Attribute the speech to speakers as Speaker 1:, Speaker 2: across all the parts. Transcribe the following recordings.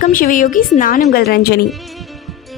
Speaker 1: வணக்கம் சிவயோகிஸ் நான் உங்கள் ரஞ்சனி.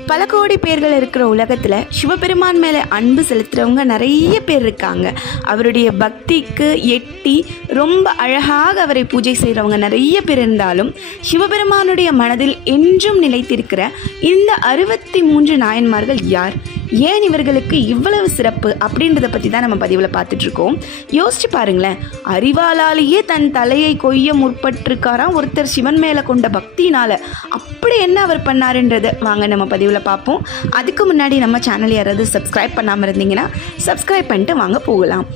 Speaker 1: பல கோடி பேர்கள் இருக்கிற உலகத்தில் சிவபெருமான் மேலே அன்பு செலுத்துகிறவங்க நிறைய பேர் இருக்காங்க. அவருடைய பக்திக்கு எட்டி ரொம்ப அழகாக அவரை பூஜை செய்கிறவங்க நிறைய பேர் இருந்தாலும் சிவபெருமானுடைய மனதில் என்றும் நிலைத்திருக்கிற இந்த அறுபத்தி மூன்று நாயன்மார்கள் யார்? ஏன் இவர்களுக்கு இவ்வளவு சிறப்பு அப்படின்றத பற்றி தான் நம்ம பதிவில் பார்த்துட்ருக்கோம். யோசிச்சு பாருங்களேன். அறிவாளாலேயே தன் தலையை கொய்ய முற்பட்டிருக்காராம் ஒருத்தர் சிவன் மேலே கொண்ட பக்தினால் அப்படி என்ன அவர் பண்ணாருன்றதை வாங்க நம்ம பதிவில் பார்ப்போம். அதுக்கு முன்னாடி நம்ம சேனல் யாராவது சப்ஸ்கிரைப் பண்ணாமல் இருந்தீங்கன்னா சப்ஸ்கிரைப் பண்ணிட்டு வாங்க போகலாம்.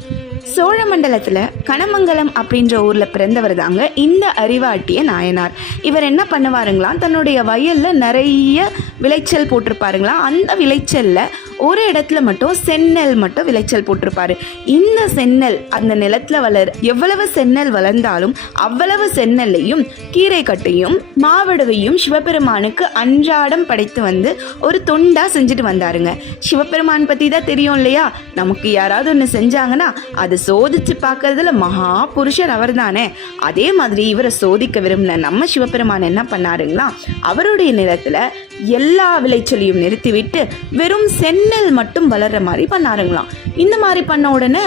Speaker 1: சோழ மண்டலத்தில் கனமங்கலம் அப்படின்ற ஊரில் பிறந்தவர் தாங்க இந்த அறிவாட்டிய நாயனார். இவர் என்ன பண்ணுவாருங்களாம்? தன்னுடைய வயலில் நிறைய விளைச்சல் போட்டிருப்பாருங்களாம். அந்த விளைச்சலில் ஒரு இடத்துல மட்டும் செந்நெல் மட்டும் விளைச்சல் போட்டிருப்பாரு. இந்த செந்நெல் அந்த நிலத்தில் வளர் எவ்வளவு செந்நெல் வளர்ந்தாலும் அவ்வளவு செந்நெல்லையும் கீரை கட்டையும் மாவடுவையும் சிவபெருமானுக்கு அன்றாடம் படைத்து வந்து ஒரு தொண்டா செஞ்சுட்டு வந்தாருங்க. சிவபெருமான் பற்றி தான் தெரியும் இல்லையா? நமக்கு யாராவது ஒன்று செஞ்சாங்கன்னா அதை சோதிச்சு பார்க்கறதுல மகா புருஷர் அவர் தானே அதே மாதிரி இவரை சோதிக்க விரும்பின நம்ம சிவபெருமான் என்ன பண்ணாருங்களா அவருடைய நிலத்துல எல்லா விளைச்சலையும் நிறுத்திவிட்டு வெறும் செந்நெல் மட்டும் வளர்ற மாதிரி பண்ணாருங்களாம். இந்த மாதிரி பண்ண உடனே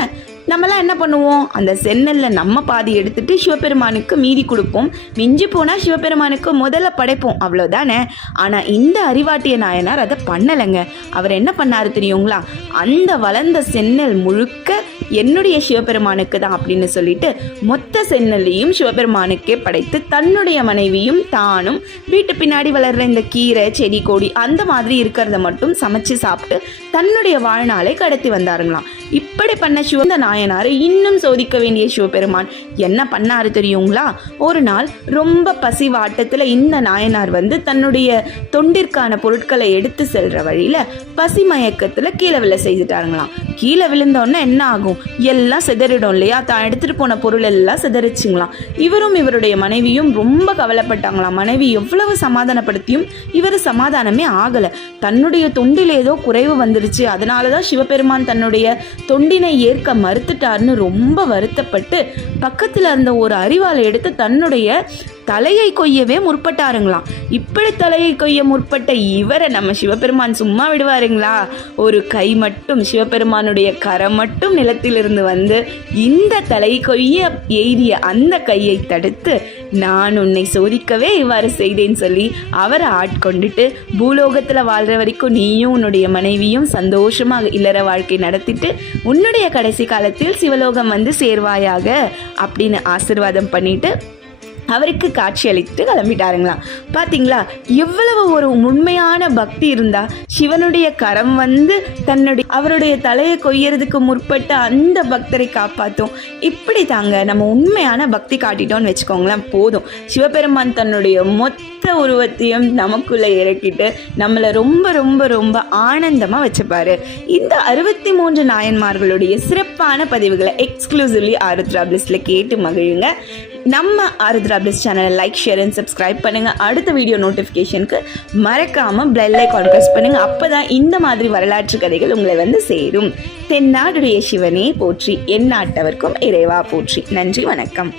Speaker 1: நம்மலாம் என்ன பண்ணுவோம்? அந்த செந்நெல்ல நம்ம பாதி எடுத்துட்டு சிவபெருமானுக்கு மீதி கொடுப்போம். மிஞ்சி போனால் சிவபெருமானுக்கு முதல்ல படைப்போம். அவ்வளோதானே ஆனால் இந்த அறிவாட்டிய நாயனார் அதை பண்ணலைங்க. அவர் என்ன பண்ணாரு தெரியுங்களா? அந்த வளர்ந்த செந்நெல் முழுக்க என்னுடைய சிவபெருமானுக்கு தான் அப்படின்னு சொல்லிட்டு மொத்த செந்நெல்லையும் சிவபெருமானுக்கே படைத்து தன்னுடைய மனைவியும் தானும் வீட்டு பின்னாடி வளர்ற இந்த கீரை செடி கொடி அந்த மாதிரி இருக்கிறத மட்டும் சமைச்சு சாப்பிட்டு தன்னுடைய வாழ்நாளை கடத்தி வந்தாருங்களாம் இப்படி பண்ண சிவந்த நாயனாரை இன்னும் சோதிக்க வேண்டிய சிவபெருமான். என்ன பண்ணாரு தெரியுங்களா? ஒரு நாள் ரொம்ப பசி வாட்டத்தில் இந்த நாயனார் வந்து தன்னுடைய தொண்டிற்கான பொருட்களை எடுத்து செல்ற வழியில பசி மயக்கத்தில் கீழே விழ செய்துட்டாருங்களாம். கீழே விழுந்தோடனே என்ன ஆகும்? எல்லாம் சிதறிடும் இல்லையா? தான் எடுத்துட்டு போன பொருள் எல்லாம் சிதறிச்சுங்களாம். இவரும் இவருடைய மனைவியும் ரொம்ப கவலைப்பட்டாங்களாம். மனைவி எவ்வளவு சமாதானப்படுத்தியும் இவர் சமாதானமே ஆகலை. தன்னுடைய தொண்டில் ஏதோ குறைவு வந்துருச்சு. அதனால தான் சிவபெருமான் தன்னுடைய தொண்டினை ஏற்க மறுத்துட்டார்னு ரொம்ப வருத்தப்பட்டு பக்கத்தில் இருந்த ஒரு அறிவாளை எடுத்து தன்னுடைய தலையை கொய்யவே முற்பட்டாருங்களாம். இப்படி தலையை கொய்ய முற்பட்ட இவரை நம்ம சிவபெருமான் சும்மா விடுவாருங்களா? ஒரு கை மட்டும் சிவபெருமானுடைய கரம் மட்டும் நிலத்திலிருந்து வந்து இந்த தலை கொய்ய எய்திய அந்த கையை தடுத்து நான் உன்னை சோதிக்கவே இவ்வாறு செய்தேன்னு சொல்லி அவரை ஆட்கொண்டுட்டு பூலோகத்தில் வாழ்கிற வரைக்கும் நீயும் உன்னுடைய மனைவியும் சந்தோஷமாக இல்லற வாழ்க்கை நடத்திட்டு உன்னுடைய கடைசி காலத்தில் சிவலோகம் வந்து சேர்வாயாக அப்படின்னு ஆசிர்வாதம் பண்ணிட்டு அவருக்கு காட்சி அளித்து கிளம்பிட்டாருங்களாம் பார்த்தீங்களா எவ்வளவு ஒரு உண்மையான பக்தி இருந்தா சிவனுடைய கரம் வந்து தன்னுடைய அவருடைய தலையை கொய்யறதுக்கு முற்பட்ட அந்த பக்தரை காப்பாற்றும் இப்படி தாங்க நம்ம உண்மையான பக்தி காட்டிட்டோம்னு வச்சுக்கோங்களேன் போதும். சிவபெருமான் தன்னுடைய மொத்த உருவத்தையும் நமக்குள்ளே இறக்கிட்டு நம்மளை ரொம்ப ரொம்ப ரொம்ப ஆனந்தமாக வச்சுப்பாரு. இந்த அறுபத்தி மூன்று நாயன்மார்களுடைய சிறப்பான பதிவுகளை எக்ஸ்க்ளூசிவ்லி ஆருத்ரா பிளிஸில் கேட்டு மகிழுங்க. நம்ம ஆருத்ரா பிளிஸ் சேனலை லைக் ஷேர் அண்ட் சப்ஸ்கிரைப் பண்ணுங்கள் அடுத்த வீடியோ நோட்டிஃபிகேஷனுக்கு மறக்காமல் பெல் ஐக்கான் ப்ரெஸ் பண்ணுங்கள் அப்போ தான் இந்த மாதிரி வரலாற்று கதைகள் உங்களை வந்து சேரும். தென்னாடுடைய சிவனே போற்றி எந்நாட்டவர்க்கும் இறைவா போற்றி. நன்றி வணக்கம்.